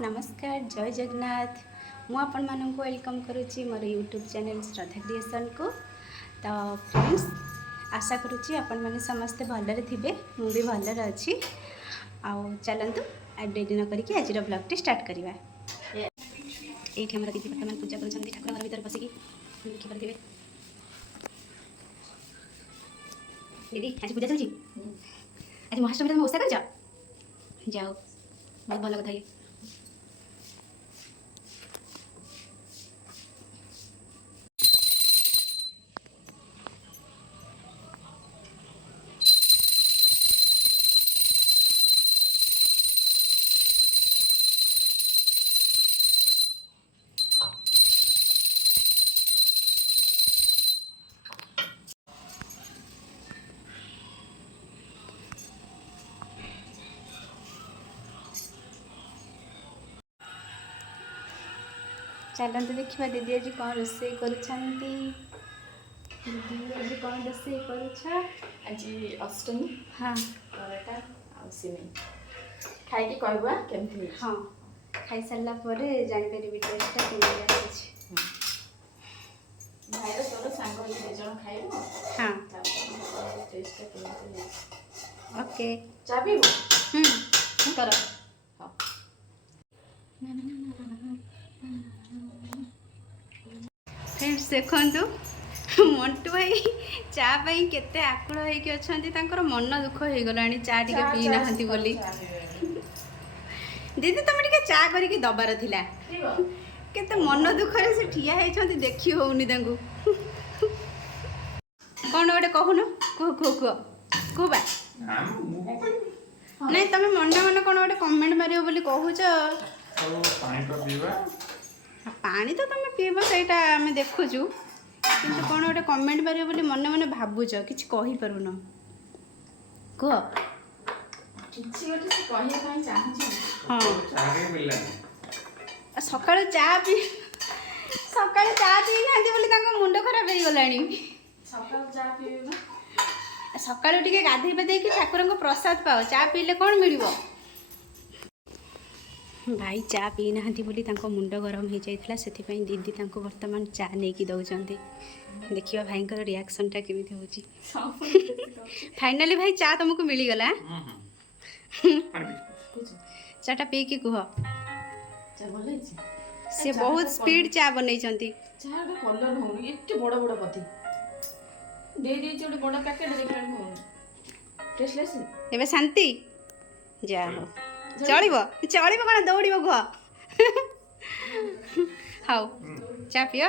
नमस्कार जय जगन्नाथ मु आपण मानक वेलकम करुच्ची मोर यूट्यूब चैनल श्रद्धा क्रिएशन को। तो फ्रेंड्स आशा करुच्ची आपण मैंने समस्ते भलरे थे मु भी भलरे अच्छी आउ चलतु डेरी न करके आज ब्लॉग टी स्टार्ट करवा। ये हमारा दीदी बर्तमान पूजा कर ठाकुर घर भर बसिकी देखिए दीदी आज पूजा चलती आज महाष्टमी तुम ओषा कर जाओ बहुत भल कथा। चलते देखा दीदी आज कौन रोसे कर कौन रोसे आज अष्टमी हाँ पराठा आ सिमेई खाई कहबा केमती हाँ खाई सारा पर जापर टेस्टा केमती भाईर तोर सांग दे जन खाइबो हाँ टेस्टा केमती ओके चा पीबो कर हां फ्रेंड्स देखु मंटू भाई चा पाई केते आकुल होइके अछंती तांकर मन दुख हो गला चा टिके पी नाहंती बोली। दीदी तुम टिके चा करिके दबार थिला केते मन दुख रे से ठिया हेछंती देखि होउनी तांगु कोन ओटे कहून को बा नहीं तमे मन मन कोन ओटे कमेंट मारियो बोली कहूछ पानी तो तुम पीब से आम देखुचु किंतु कौन गोटे कमेंट मारियो बोली मन मन भावुच किछि कहि परुन कह हाँ सकाळु चा पी नांती बोली तांको मुंड खराब हो गलानी सकाळु टिके गाधई पाधई कि ठाकुर प्रसाद पाओ चा पीले कौन मिलिबो भाई चा पी ना बोली मुंड गरम हो जाता से दीदी बर्तमान चा नहीं कि दौरान देखिए भाई रिएक्शन टा केमी हो फाइनाली भाई चा तुमको मिलगला चाटा पी कि कह से बहुत स्पीड चा बन शांति जा हो चलो चलो कौन दौड़ कह हाँ चा पियो।